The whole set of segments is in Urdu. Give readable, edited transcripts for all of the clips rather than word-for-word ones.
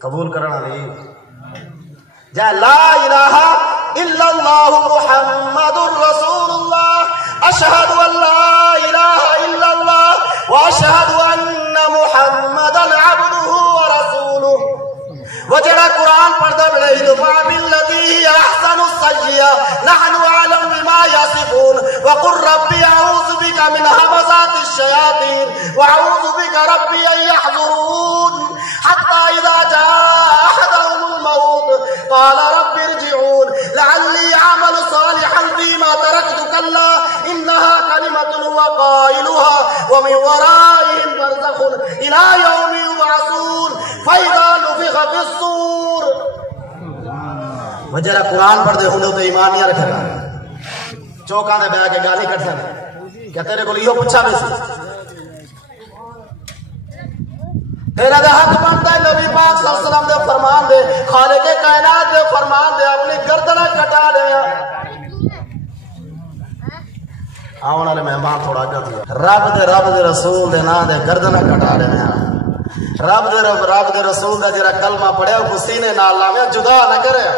قبول کرنا علی جا لا الہ الا اللہ محمد رسول اللہ اشہد ان لا الہ الا اللہ واشہد ان محمدا عبدہ ورسولہ وجڑا قرآن پڑھدا بڑے دفاع بالذی احسن السیئہ نحن عالم بما یصفون وقل ربی اعوذ بک من همزات الشیاطین واعوذ بک ربی ان یحضرون حتی اذا جاء احدهم الموت قال رب ارجعون لعلی اعمل صالحا فيما تركت كلا انها كلمة هو قائلها ومن ورائهم برزخ الى يوم يبعثون فاذا نفخ في الصور وجرا قرآن پڑھ دے ہوں تو ایمان نہیں رکھا چوکاں دے بیٹھ کے گالی کٹ سن کیا تیرے کو لیو پوچھا بھی سی تیرا دے حق بنتا ہے نبی پاک صلی اللہ علیہ وسلم دے فرمان دے خالق کائنات دے فرمان دے اپنی گردنہ کٹا دے آؤں والے مہمان تھوڑا گا تھا رب دے رسول دے نا دے گردنہ کٹا دے رب دے رسول دے جرا کلمہ پڑھے کو سینے نال لاوے جدا نہ کرے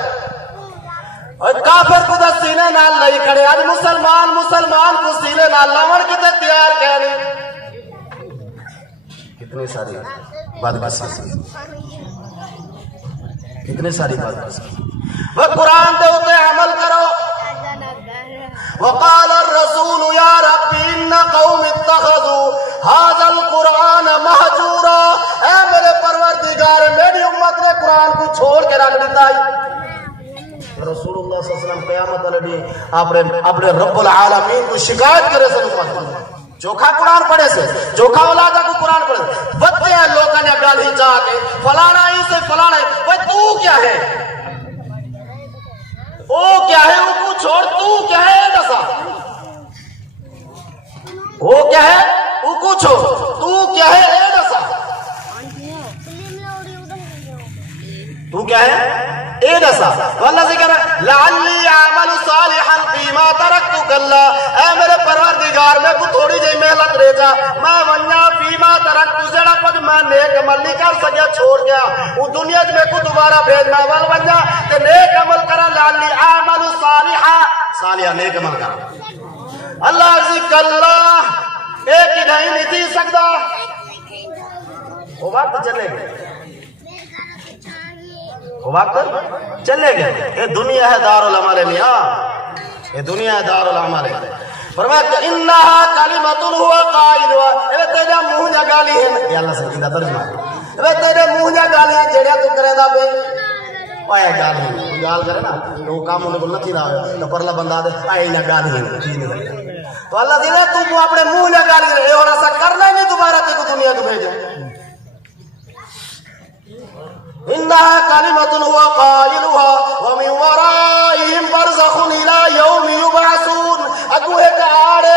اور کافر کو دے سینے نال لئی کھڑے آج مسلمان کو سینے نال لاون کتے تیار کہنے کتنی ساری بات کتنی ساری بات وہ قرآن دے ہوتے عمل کرو وقال الرسول یا رب ان قوم اتخذوا هذا القرآن مہجورا اے میرے پروردگار میری امت نے قرآن کو چھوڑ کے رکھ دیتا ہے رسول اللہ صلی اللہ علیہ وسلم قیامت علیہ اپنے رب العالمین کو شکایت کرے سے امت چوکھا قرآن پڑھے سے چوکھا اولادہ کو قرآن پڑھے بچے ہیں لوگوں نے گل ہی چاہ کے فلانا ہی سے فلانا ہی بھائی تو کیا ہے او کیا ہے او کو چھوڑ تو کیا ہے دسا او کیا ہے او کو چھوڑ تو کیا ہے اے دسا تو کیا ہے اے دسا تو اللہ سے کہہ رہا ہے لعلی اعمل صالحا فیما ترکت کلا اے میرے پروردگار میں کو تھوڑی جی محنت رہ جا میں ونیا فیما ترکت جڑا کچھ میں نیک عمل نہیں کر سکیا چھوڑ گیا وہ دنیا میں کو دوبارہ بھیج میں ول ونیا تے نیک عمل کرا لعلی اعمل صالحا نیک عمل کرا اللہ عز کلا ایک ہی نہیں تھی سکتا وہ وقت چلے گئے وقت چلے گئے یہ دنیا ہے دار العمل میاں یہ دنیا ہے دار العمل فرمایا کہ انہا کلمۃ هو قائلها اے تیرا منہ جا گالی ہے یہ اللہ سے کہتا ترجمہ اے تیرے منہ جا گالی ہے جڑا تو کرے دا پے اوے گالی گال کرے نا وہ کام نے بولنا تھی رہا ہے تو پرلا بندہ دے اے نہ گالی ہے تو اللہ دے تو اپنے منہ جا گالی ہے اور ایسا کرنا نہیں دوبارہ تے کو دنیا کو بھیجے انہا کلمۃ هو قائلها ومن ورائهم برزخ الى يوم يبعثون اگو ایک آڑے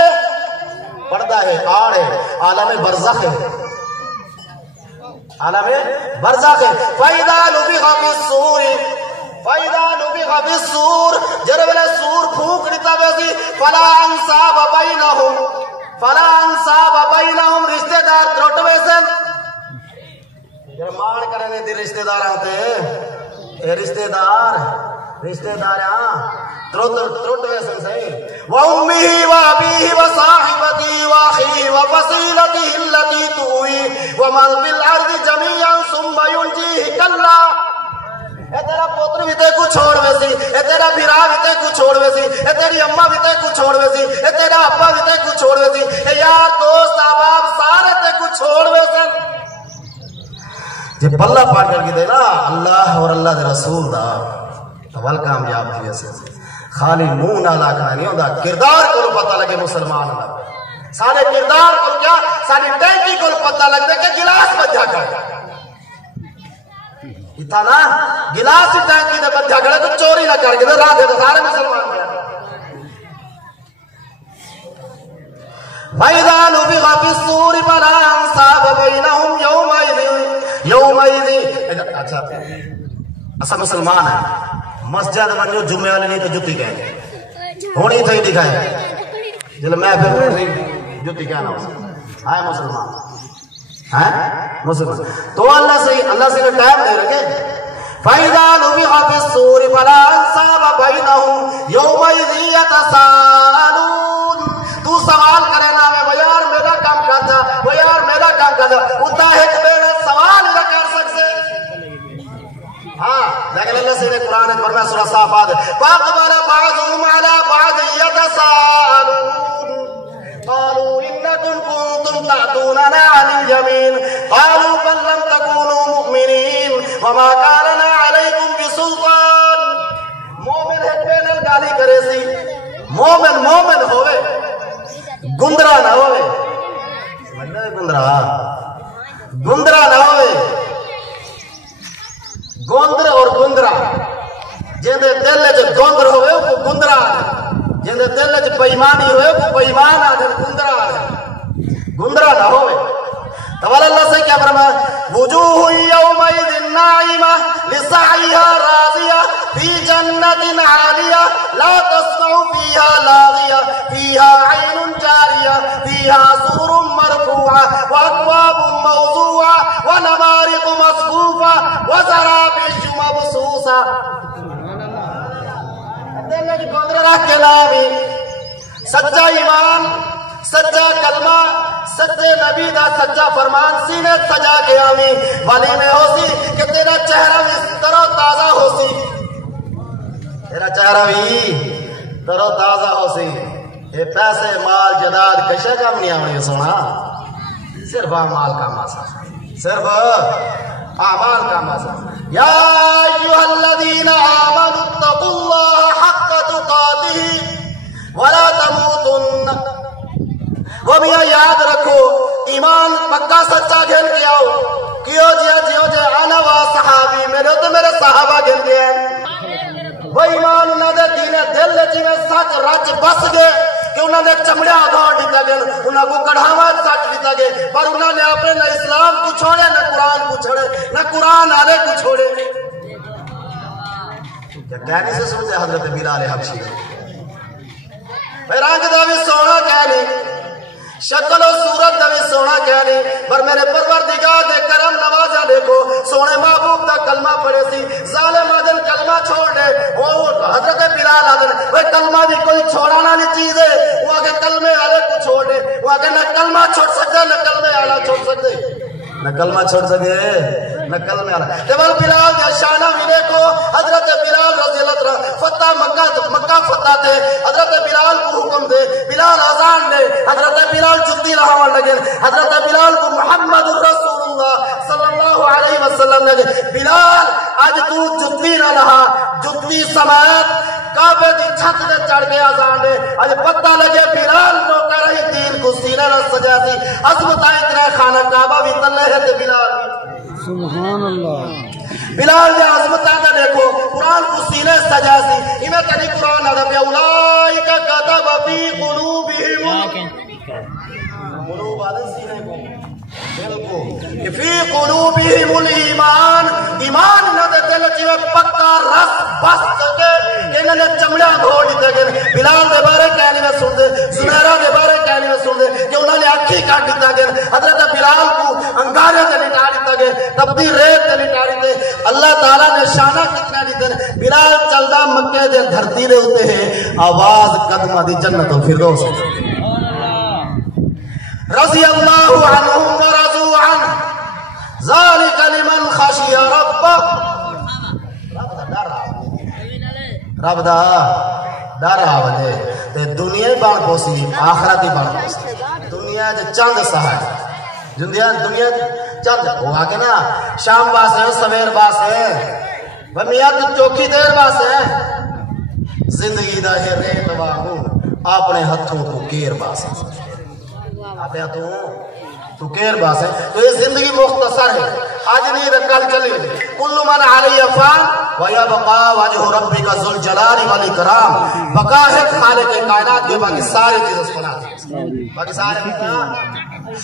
پردہ ہے آڑے عالم برزخ ہے عالم برزخ ہے فَإِذَا نُفِخَ فِي الصُّورِ جب وہ سور پھونک دیتا ویسی فَلَا أَنْسَابَ بَيْنَهُمْ رشتہ دار ترٹ ویسے مان کرنے دی رشتہ دار آتے ہیں اے رشتہ دار ترٹ ویسن صحیح وَأُمِّهِ وَأَبِيهِ وَصَاحِبَتِهِ وَأَخِيهِ وَفَصِيلَتِهِ الَّتِي تُؤْوِيهِ وَمَنْ فِي الْأَرْضِ جَمِيعًا ثُمَّ يُنْجِيهِ كَلَّا اے تیرا پوتر بھی تے کو چھوڑ ویسی اے تیرا بھرا بھی تے کو چھوڑ ویسی اے تیری اماں بھی تے کو چھوڑ ویسی اے تیرا ابا بھی تے کو چھوڑ ویسی اے یار دوست احباب سارے تے کو چھوڑ ویسے جب اللہ پاک کر کے دے نا اللہ اور اللہ دے رسول دا تو ول کامیاب تھی ایسے خالی منہ نہ لاکھنا نہیں ہوتا کردار کو پتہ لگے مسلمان دا سارے کردار کو کیا ساری ٹینکی کو پتہ لگ دے کہ گلاس بجھا کر اتنا گلاس ٹینکی دے بجھا کر تو چوری نہ کر کے راہ دے سارے مسلمان فَإِذَا نُفِخَ فِي الصُّورِ فَلَا أَنْسَابَ بَيْنَهُمْ يَوْمَئِذٍ اچھا اسا مسلمان ہیں مسجد میں جمعے والے نہیں تو جتی کہیں ہونی تھی دکھائیں جل میں پھر جتی کہنا ہاں مسلمان تو اللہ سے ٹائم دے رکھے فَإِذَا نُفِخَ فِي الصُّورِ فَلَا أَنْسَابَ بَيْنَهُمْ يَوْمَئِذٍ يَتَسَاءَلُونَ۔ تو سوال کرے نا وہ یار میرا کام کرتا، وہ یار میرا کام کرتا، اتا ہے کہ میرا سوال نہ کر سکتے۔ ہاں لیکن اللہ سے قرآن میں فرمایا سورہ صافات فَأَقْبَلَ بَعْضُهُمْ عَلَى بَعْضٍ يَتَسَاءَلُونَ قالوا إنكم كنتم تأتوننا عن اليمين قالوا بل لم تكونوا مؤمنين وما كان لنا عليكم بسلطان۔ مومن ہے بین گالی کرے سی، مومن ہوئے گندرا نہ ہوئے، گندرا نہ ہوئے، گندر اور گندرا جن دے دل وچ گندر ہوئے وہ گندرا، جن دے دل وچ بےایمانی ہوئے وہ بےایمان آ جن گندرا نہ ہوئے۔ تو اللہ سے کیا فرمایا وجوہ یومئذ ناعمہ لسعیہا راضیہ فی جنت عالیہ لا تسمع فیہا لاغیہ فیہا عین جاریہ فیہا سرر مرفوعہ واکواب موضوعہ ونمارق مصفوفہ وزرابش مبثوثہ۔ دل وچ گندر رکھ کے لاوی سچا ایمان، سچا کلمہ، سچے نبی دا سچا فرمان سینے سجا کے آویں والی میں ہو سی کہ تیرا چہرہ بھی ترو تازہ ہو سی، تیرا چہرہ بھی ترو تازہ ہو سی۔ یہ پیسے مال جداد کشا کام نہیں آنے سونا، صرف اعمال کا ماسا، صرف اعمال کا ماسا۔ یا ایھا الذین آمنوا اتقوا اللہ حق تقاتہ ولا تموتن۔ وہ میاں یاد رکھو ایمان پکا سچا گھن کے آؤ، کیوں جے آنا وا صحابی میرے تو میرے صحابہ گھن کے ہیں۔ وہ ایمان انہوں نے دینے دل جی میں سچ رچ بس گئے کہ انہوں نے چمڑیا گھاڑ دیتا گئے، انہوں کو کڑھاوا سچ دیتا گئے، پر انہوں نے اپنے نہ اسلام کو چھوڑے نہ قرآن کو چھوڑے نہ قرآن آلے کو چھوڑے۔ کیا کہنی سے سمجھے حضرت بلال حبشی رنگ دا بھی سونا کہنی، شکل و صورت دا بھی سونا کہنی، پر میرے پروردگار دے کرم نوازا دیکھو سونے محبوب دا کلمہ پڑھے سی، ظالم آدن کلمہ چھوڑ دے، وہ حضرت بلال آدن وہ کلمہ بھی کوئی چھوڑانا نہیں چیز ہے، وہ آگے کلمے آلے کو چھوڑ دے، وہ آگے نہ کلمہ چھوڑ سکتے نہ کلمے آلہ چھوڑ سکتے، نہ کلمہ چھوڑ سکے نہ کلمے آلہ۔ جبل بلال دے شانہ بھی دیکھو، حضرت بلال رضی اللہ عنہ فتح مکہ فتح دے، حضرت بلال کو حکم دے، بلال آزان دے، حضرت بلال جتی رہا لگے، حضرت بلال کو محمد رسول اللہ صلی اللہ علیہ وسلم لگے، بلال آج تو جتی نہ رہا، جتی سماعت کعبے کی چھت نے چڑھ کے آزان دے، آج پتہ لگے بلال تو کر رہی دین کو سینے نہ سجا سی، عظمتائیں اتنا خانہ کعبہ بھی تلے ہے تے بلال سبحان اللہ، بلال دے عظمتاں دا دیکھو قرآن کو سینے سجا سی، انہیں کنی قرآن آدھا پہ اولائک کتب فی قلوبہم، قلوب آدھے سینے کو فی قلوبہم الایمان، ایمان نہ دے دل چیوے پکا رس بس کے انہوں نے چمڑیاں گھوڑ دیتے گئے۔ بلال دے بارے کہنی میں سن دے، زمیرہ دے بارے کہنی میں سن دے کہ انہوں نے اکھی کاٹ دیتا گئے، حضرت بلال کو انگارے سے لٹا دیتا گئے، تبدی ریت سے لٹا دیتے۔ اللہ تعالیٰ نے شانہ کتنا دیتے ہیں، بلال چلدہ مکہ دے دھرتی دے ہوتے ہیں، آواز قدمہ دی جنت و فردوس رضی اللہ عنہم ورضوا عنہ ذالک لمن خشی ربہ۔ رب دا ڈر آوے تے دنیا بان پوسی آخرت ہی بان پوسی، دنیا دے چند سہائے، دنیا چند وہ آگے نا شام باس ہے سویر باس ہے میاں تو چوکی دیر باس ہے، زندگی دا ہے ریت واہوں اپنے ہتھوں کو کیر باس ہے، اپنے ہتھوں تو کیر باس ہے۔ تو یہ زندگی مختصر ہے، آج نہیں رکھل چلی کل من علی فان وَيَبْقَى وَجْهُ رَبِّكَ ذُو الْجَلَالِ وَالْإِكْرَامِ، بقا ہے خالق کائنات کے، باقی ساری چیز فنا تھی، باقی ساری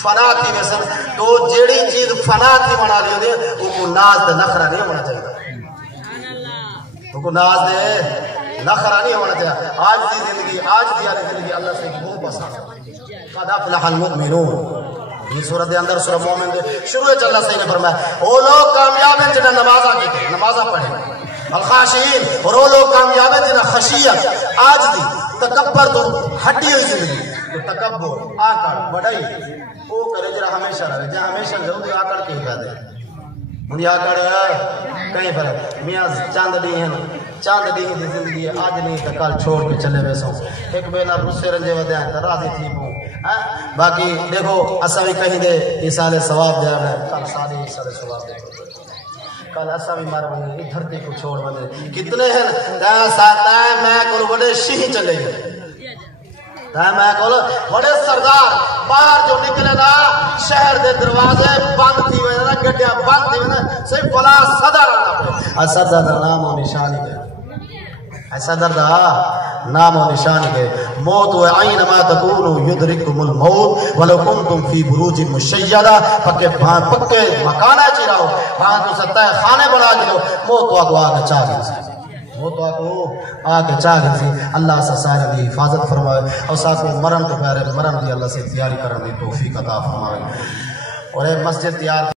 فنا تھی ویسے تو جیڑی چیز فنا تھی بنا لی ہوتی ہے وہ کو ناز دے نخرہ نہیں ہونا چاہیے، وہ کو ناز دے نخرہ نہیں ہونا چاہیے۔ آج دی زندگی اللہ سے بہت پسند، قَدْ أَفْلَحَ الْمُؤْمِنُونَ، یہ سورت دے اندر سورہ مومن دے شروع چلا صحیح نے فرمایا وہ لوگ کامیاب ہیں جنہیں نمازہ کی نمازہ پڑھیں الخاشعین، اور وہ لوگ کامیاب ہیں جنہیں خشیت، آج دی تکبر تو ہڈی ہوئی زندگی تو تکبر آکڑ بڑائی وہ کرے جرا ہمیشہ رہے جہاں ہمیشہ ضرور آکڑ کے ہی پیدا ہے مجھے آکڑ ہے کہیں فرق میاں چاند دی ہیں چاند دی دی زندگی ہے آج نہیں تو کل چھوڑ کے چلے ویسوں ایک بینا رسے رنجے ودے ہیں تو راضی تھی پوں باقی دیکھو اسا بھی کہیں دے ایسال ثواب دیا ہے کل سارے ایسال ثواب دے کل اسا بھی مار بنے دھرتی کو چھوڑ بنے کتنے ہیں دائیں میں کل بڑے شیح چلے گئے میں کہو بڑے سردار باہر جو نکلے نا شہر دے دروازے بند تھی ہوئے نا گڈیاں بند تھی ہوئے نا صرف بلا صدر آنا پہ صدر دا نام و نشانی کے صدر دا نام و نشانی کے موت و عین ما تکونو یدرکم الموت ولو کنتم فی بروج مشیدہ پکے مکانہ چی رہو وہاں تو ستا ہے خانے بنا گئے موت و آگو آگے چاہ گئے وہ تو آپ آگے چاہ گئی تھی اللہ سے سائر دی حفاظت فرمائے اور ساتھ میں مرن تو پیارے مرن دی اللہ سے تیاری کرنے دی توفیق عطا فرمائے اور ایک مسجد تیار